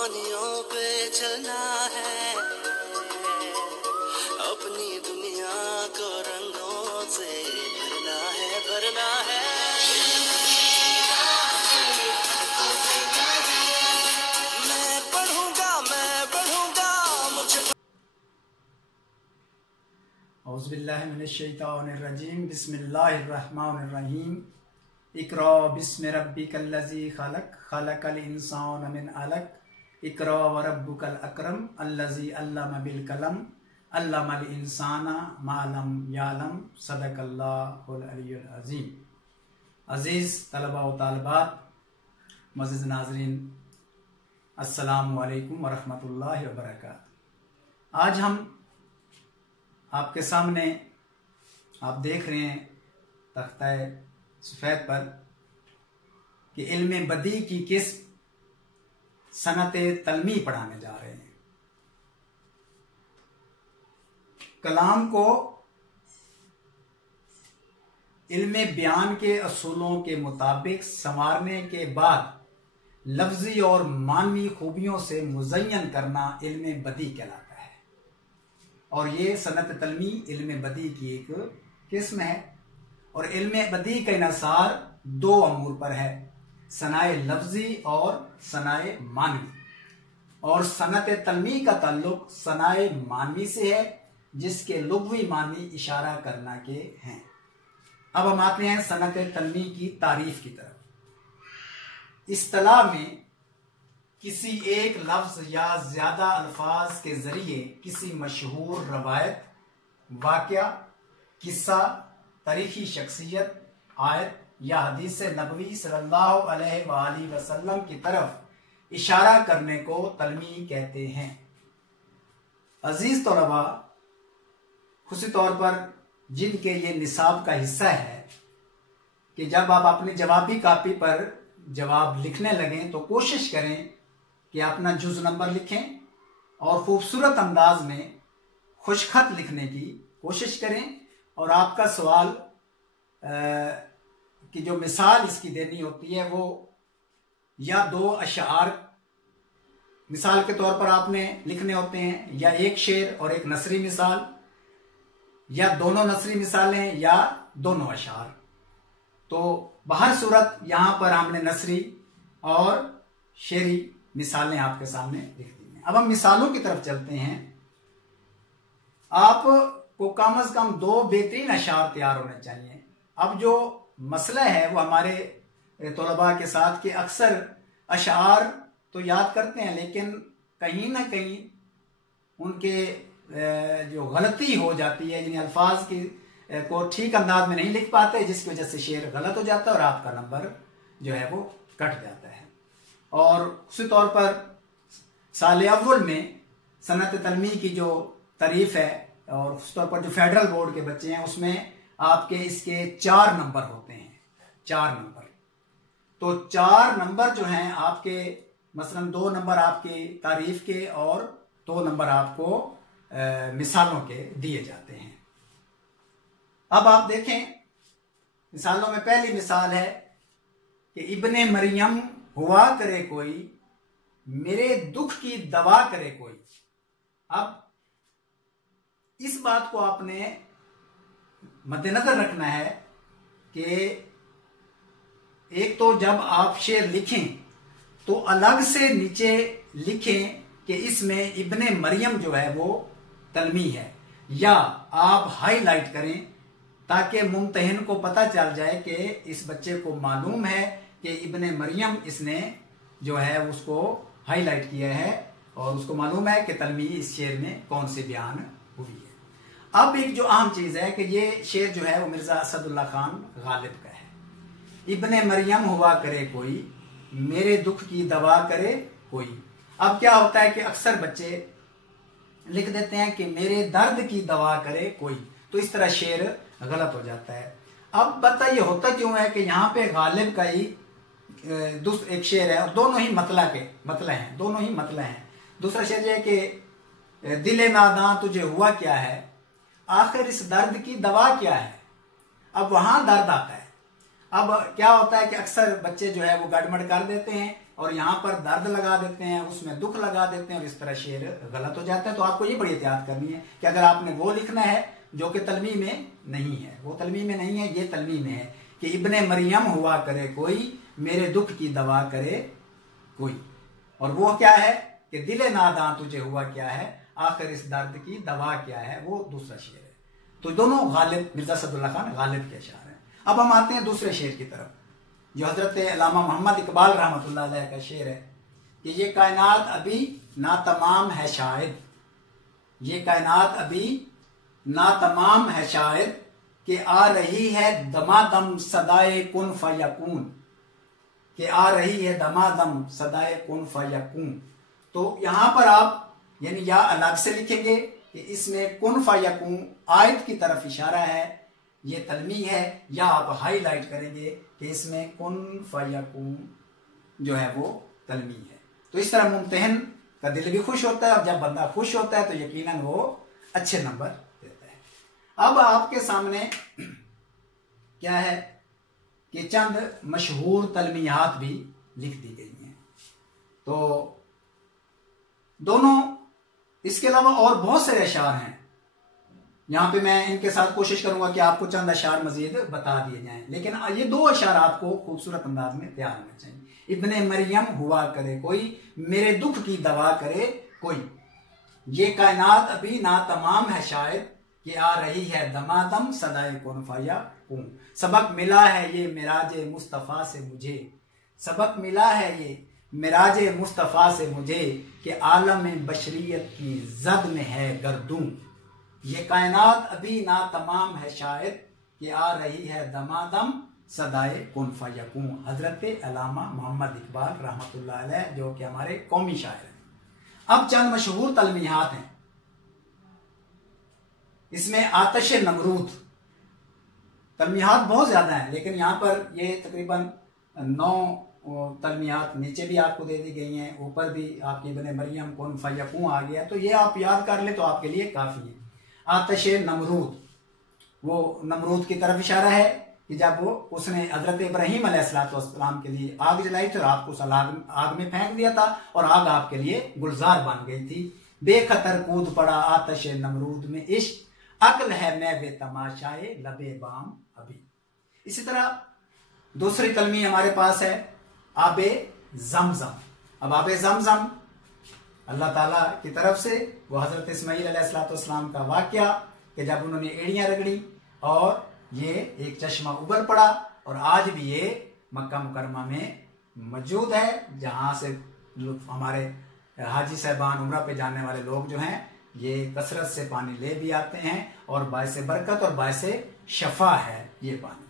पानियों पे चलना है, अपनी दुनिया को रंगों से भरना है, भरना है। मैं बढ़ूंगा मुझे। औज़ुबिल्लाहि मिनश्शैतानिर्रजीम, बिस्मिल्लाहिर्रहमानिर्रहीम। इक़रा बिस्मि रब्बिकल्लज़ी खलक़, खलक़ल इंसान मिन अलक़। इक़रा व रब्बुकल अकरम, अल्लज़ी अल्लम बिल कलम, अल्लमल इंसाना मा लम यालम। सदक़ल्लाहुल अलियुल अज़ीम। अज़ीज़ तलबा व तालिबात, मुअज़्ज़िज़ नाज़रीन, अस्सलामु अलैकुम व रहमतुल्लाहि व बरकातुहू। आज हम आपके सामने आप देख रहे हैं तख्ता सफ़ेद पर कि इल्म बदी की किस्म सनत तलमी पढ़ाने जा रहे हैं। कलाम को इल्म बयान के असूलों के मुताबिक संवारने के बाद लफ्जी और मानवी खूबियों से मुज़य्यन करना इल्म बदी कहलाता है। और ये सनत तलमी इल्म बदी की एक किस्म है। और इल्म बदी का इन्हिसार दो अमूर पर है, सनाए लफ्जी और सनाए मानवी। और सनत तलमी का ताल्लुक सनाए मानवी से है, जिसके लुग़वी मानी इशारा करना के हैं। अब हम आते हैं सनत तलमी की तारीफ की तरफ। इस्तिलाह में किसी एक लफ्ज या ज्यादा अल्फाज के जरिए किसी मशहूर रवायत, वाक़या, किस्सा, तारीखी शख्सियत, आयत या हदीस नबवी सल्लल्लाहु अलैहि वसल्लम की तरफ इशारा करने को तलमी कहते हैं। अजीज तलबा, खुशी तौर पर जिनके ये निसाब का हिस्सा है कि जब आप अपनी जवाबी कापी पर जवाब लिखने लगें तो कोशिश करें कि अपना जुज़ नंबर लिखें और खूबसूरत अंदाज में खुशखत लिखने की कोशिश करें। और आपका सवाल की जो मिसाल इसकी देनी होती है वो या दो अशार मिसाल के तौर पर आपने लिखने होते हैं, या एक शेर और एक नसरी मिसाल, या दोनों नसरी मिसालें या दोनों अशार। तो बहर सूरत यहाँ पर हमने नसरी और शेरी मिसालें आपके सामने लिख दी हैं। अब हम मिसालों की तरफ चलते हैं। आपको कम से कम दो बेहतरीन अशार तैयार होने चाहिए। अब जो मसला है वो हमारे तलबा के साथ कि अक्सर अशार तो याद करते हैं, लेकिन कहीं ना कहीं उनके जो गलती हो जाती है, यानी अल्फाज की को ठीक अंदाज में नहीं लिख पाते, जिसकी वजह से शेर गलत हो जाता है और आपका नंबर जो है वो कट जाता है। और उसी तौर पर साल अव्वल में सनत तलमी की जो तारीफ है और उस तौर पर जो फेडरल बोर्ड के बच्चे हैं उसमें आपके इसके 4 नंबर होते हैं। 4 नंबर, तो 4 नंबर जो हैं आपके, मसलन 2 नंबर आपकी तारीफ के और 2 नंबर आपको मिसालों के दिए जाते हैं। अब आप देखें मिसालों में पहली मिसाल है कि इब्ने मरियम हुआ करे कोई, मेरे दुख की दवा करे कोई। अब इस बात को आपने मद्देनजर रखना है कि एक तो जब आप शेर लिखें तो अलग से नीचे लिखें कि इसमें इब्ने मरियम जो है वो तलमी है, या आप हाईलाइट करें ताकि मुम्तहिन को पता चल जाए कि इस बच्चे को मालूम है कि इब्ने मरियम इसने जो है उसको हाईलाइट किया है और उसको मालूम है कि तलमी इस शेर में कौन सी बयान हुई है। अब एक जो अहम चीज है कि ये शेर जो है वो मिर्जा असदुल्ला खान गालिब का है। इब्ने मरियम हुआ करे कोई, मेरे दुख की दवा करे कोई। अब क्या होता है कि अक्सर बच्चे लिख देते हैं कि मेरे दर्द की दवा करे कोई, तो इस तरह शेर गलत हो जाता है। अब बताइए होता क्यों है कि यहाँ पे गालिब का ही एक शेर है और दोनों ही मतला हैं, दोनों ही मतला हैं। दूसरा शेर ये है कि दिले नादां तुझे हुआ क्या है, आखिर इस दर्द की दवा क्या है। अब वहां दर्द आता है। अब क्या होता है कि अक्सर बच्चे जो है वो गड़बड़ कर देते हैं और यहाँ पर दर्द लगा देते हैं, उसमें दुख लगा देते हैं और इस तरह शेर गलत हो जाता है। तो आपको ये बड़ी एहतियात करनी है कि अगर आपने वो लिखना है जो कि तलमी में नहीं है, वो तलमी में नहीं है, ये तलमी में है कि इब्ने मरियम हुआ करे कोई, मेरे दुख की दवा करे कोई। और वो क्या है कि दिले नादां तुझे हुआ क्या है, आखिर इस दर्द की दवा क्या है, वो दूसरा शेर है। तो दोनों गालिब, मिर्जा सदुल्ला खान गालिब के अशार हैं। अब हम आते हैं दूसरे शेर की तरफ, जो हजरत अल्लामा मोहम्मद इकबाल रहमतुल्लाह अलैह का शेर है कि ये कायनात अभी ना तमाम है शायद, ये कायनात अभी ना तमाम है शायद, कि आ रही है दमादम सदाए कुन फयकून, कि आ रही है दमादम सदाए कुन फयकून। तो यहां पर आप यानी या अलग से लिखेंगे कि इसमें कुन फयकून आयत की तरफ इशारा है, ये तलमी है, या आप हाईलाइट करेंगे कि इसमें कुन फयकून जो है वो तलमी है। तो इस तरह मुम्तहिन का दिल भी खुश होता है और जब बंदा खुश होता है तो यकीनन वो अच्छे नंबर देता है। अब आपके सामने क्या है कि चंद मशहूर तलमियात भी लिख दी गई हैं। तो दोनों, इसके अलावा और बहुत से अशार हैं, यहां पे मैं इनके साथ कोशिश करूंगा कि आपको चंद अशार मजीद बता दिए जाएं, लेकिन ये दो अशार आपको खूबसूरत अंदाज में तैयार होने चाहिए। इब्ने मरियम हुआ करे कोई, मेरे दुख की दवा करे कोई, ये कायनात अभी ना तमाम है शायद, कि आ रही है दमादम सदाए कौन फाया कूं। सबक मिला है ये मिराजे मुस्तफा से मुझे, सबक मिला है ये मिराजे मुस्तफा से मुझे, कि आलम बशरियत की जद में है गर्दूं। ये कायनात अभी ना तमाम है शायद, कि आ रही है दमादम सदाए कुन फयकूं। हजरत अल्लामा मोहम्मद इकबाल रहमतुल्लाह अलैह जो कि हमारे कौमी शायर हैं। अब चंद मशहूर तलमियात हैं, इसमें आतिश नमरूद, तलमियात बहुत ज्यादा हैं लेकिन यहाँ पर ये तकरीबन 9 तलमियात नीचे भी आपको दे दी गई हैं, ऊपर भी आपकी इब्ने मरियम कुन फयकूं आ गया, तो ये आप याद कर ले तो आपके लिए काफी है। आतिश नमरूद, वो नमरूद की तरफ इशारा है कि जब वो उसने हजरत इब्राहीम अलैहिस्सलाम के लिए आग जलाई थी और आपको उस आग में फेंक दिया था और आग आपके लिए गुलजार बन गई थी। बेखतर कूद पड़ा आतिश नमरूद में इश्क, अक्ल है मैं बे तमाशाए लबे बाम अभी। इसी तरह दूसरी तलमी हमारे पास है आबे जमजम। अब आबे जमजम अल्लाह ताला की तरफ से वो हजरत इस्माइल अलैहिस्सलाम का वाकया कि जब उन्होंने एड़ियां रगड़ी और ये एक चश्मा उबर पड़ा, और आज भी ये मक्का मुकरमा में मौजूद है, जहां से हमारे हाजी साहबान उम्रा पे जाने वाले लोग जो हैं ये कसरत से पानी ले भी आते हैं और बायसे बरकत और बायसे शफा है ये पानी।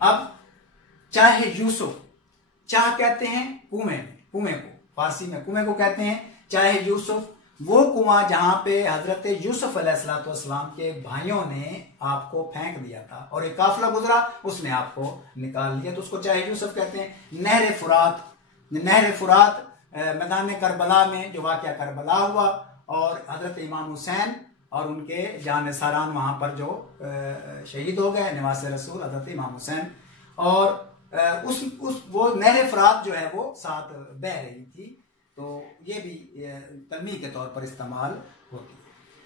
अब चाहे यूसुफ, चाह कहते हैं कुएं को, फारसी में कुएं को कहते हैं, चाहे यूसुफ, वो कुआं जहां पे हजरत यूसुफ अलैहिस्सलाम के भाइयों ने आपको फेंक दिया था और एक काफिला गुजरा, उसने आपको निकाल लिया, तो उसको चाहे यूसुफ कहते हैं। नहर फुरात मैदान करबला में जो वाकया करबला हुआ और हजरत इमाम हुसैन और उनके जानिसारान वहां पर जो शहीद हो गए, निवासे रसूल हजरत इमाम हुसैन, और वो नहर फुरात जो है वो साथ बह रही थी, तो ये भी तलमी के तौर पर इस्तेमाल होती है।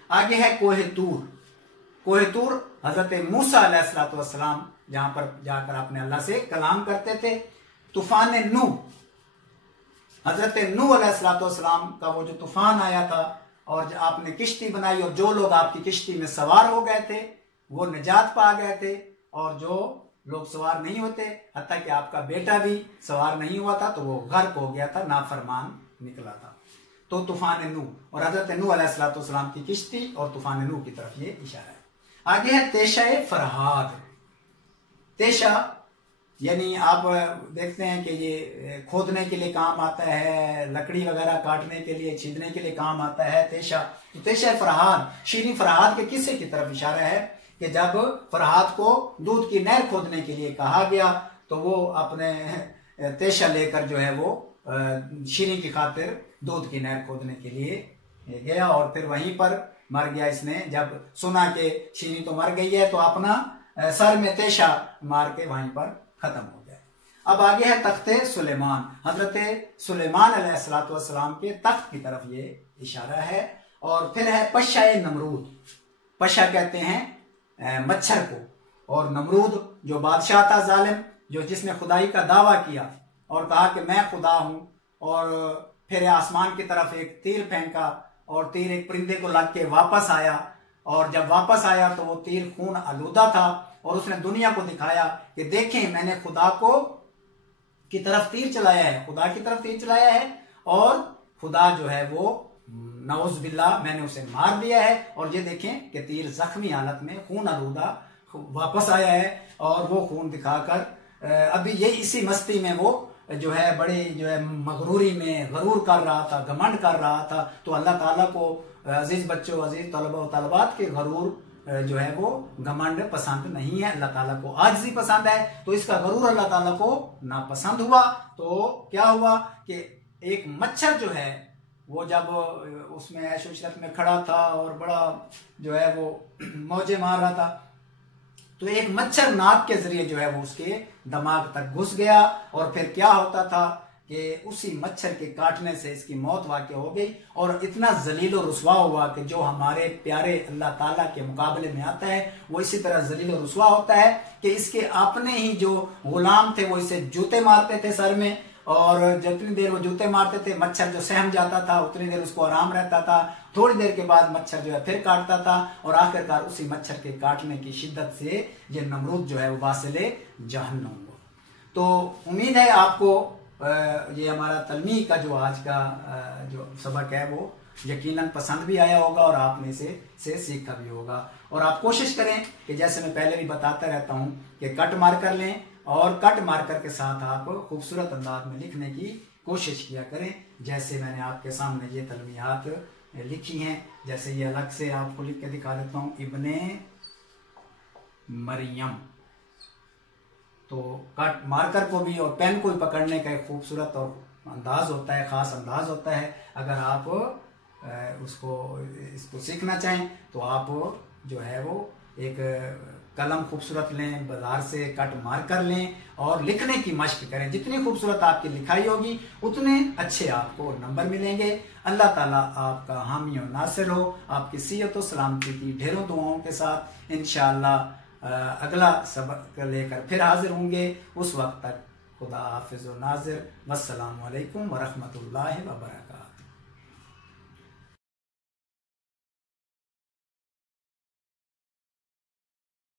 आगे है कोहे तूर हजरत मूसा अलैहिस्सलाम जहां पर जाकर अपने अल्लाह से कलाम करते थे। तूफान नूह, हजरत नूह अलैहिस्सलाम का वो जो तूफान आया था और आपने किश्ती बनाई और जो लोग आपकी किश्ती में सवार हो गए थे वो निजात पा गए थे, और जो लोग सवार नहीं होते, हत्ता कि आपका बेटा भी सवार नहीं हुआ था तो वो गर्क हो गया था, नाफरमान निकला था। तो तूफान नूह और हजरत नूह अलैहिस्सलाम की किश्ती और तूफान नूह की तरफ ये इशारा है। आगे है तेशा फरहाद। तेशा यानी आप देखते हैं कि ये खोदने के लिए काम आता है, लकड़ी वगैरह काटने के लिए, छीदने के लिए काम आता है तेशा। तो तेशा फरहाद शीरी फरहाद के किस्से की तरफ इशारा है कि जब फरहाद को दूध की नहर खोदने के लिए कहा गया तो वो अपने तेशा लेकर जो है वो शीरी की खातिर दूध की नहर खोदने के लिए गया और फिर वहीं पर मर गया। इसने जब सुना कि शीरी तो मर गई है तो अपना सर में तेशा मार के वहीं पर खत्म हो गया। अब आगे है तख्ते सुलेमान, हजरत सुलेमान अलैहिस्सलाम के तख्त की तरफ ये इशारा है। और फिर है पशाए नमरूद, पशा कहते हैं मच्छर को, और नमरूद जो बादशाह था जालिम, जो जिसने खुदाई का दावा किया और कहा कि मैं खुदा हूं, और फिर आसमान की तरफ एक तीर फेंका और तीर एक परिंदे को लग के वापस आया, और जब वापस आया तो वो तीर खून आलूदा था, और उसने दुनिया को दिखाया कि देखें मैंने खुदा को की तरफ तीर चलाया है, खुदा की तरफ तीर चलाया है, और खुदा जो है वो नऊज़ बिल्लाह मैंने उसे मार दिया है, और ये देखें कि तीर जख्मी हालत में खून आलूदा वापस आया है, और वो खून दिखाकर अभी ये इसी मस्ती में वो जो है बड़ी जो है मगरूरी में गरूर कर रहा था, घमंड कर रहा था। तो अल्लाह ताला को अजीज बच्चों, अजीज तलबा व तलबात के गरूर जो है वो घमंड पसंद नहीं है, अल्लाह ताला को आजिज़ी पसंद है। तो इसका गरूर अल्लाह ताला को नापसंद हुआ। तो क्या हुआ कि एक मच्छर जो है वो जब उसमें ऐश इशरत में खड़ा था और बड़ा जो है वो मौजे मार रहा था, तो एक मच्छर नाक के जरिए जो है वो उसके दिमाग तक घुस गया, और फिर क्या होता था कि उसी मच्छर के काटने से इसकी मौत वाक़या हो गई। और इतना जलील और रुसवा हुआ कि जो हमारे प्यारे अल्लाह ताला के मुकाबले में आता है वो इसी तरह जलील और रुसवा होता है कि इसके अपने ही जो गुलाम थे वो इसे जूते मारते थे सर में, और जितनी देर वो जूते मारते थे मच्छर जो सहम जाता था उतनी देर उसको आराम रहता था। थोड़ी देर के बाद मच्छर जो है फिर काटता था, और आखिरकार उसी मच्छर के काटने की शिद्दत से ये नमरूद जो है वो वासिले जहन्नुम हुआ। तो उम्मीद है आपको ये हमारा तलमी का जो आज का जो सबक है वो यकीनन पसंद भी आया होगा, और आपने इसे सीखा भी होगा। और आप कोशिश करें कि जैसे मैं पहले भी बताता रहता हूँ कि कट मार्कर लें, और कट मार्कर के साथ आप खूबसूरत अंदाज में लिखने की कोशिश किया करें। जैसे मैंने आपके सामने ये तलमीहात लिखी हैं, जैसे ये अलग से आपको लिख के दिखा देता हूँ, इब्ने मरियम। तो कट मार्कर को भी और पेन को भी पकड़ने का एक खूबसूरत और अंदाज होता है, ख़ास अंदाज होता है। अगर आप इसको सीखना चाहें तो आप जो है वो एक कलम खूबसूरत लें, बाजार से कट मार्कर लें और लिखने की मशक करें। जितनी खूबसूरत आपकी लिखाई होगी उतने अच्छे आपको नंबर मिलेंगे। अल्लाह ताला आपका हामी और नासिर हो। आपकी सेहत और सलामती की ढेरों दुआओं के साथ इंशाअल्लाह अगला सबक लेकर फिर हाजिर होंगे। उस वक्त तक खुदा हाफिज़ व नाज़िर। वस्सलामु अलैकुम व रहमतुल्लाहि व बरकातहू।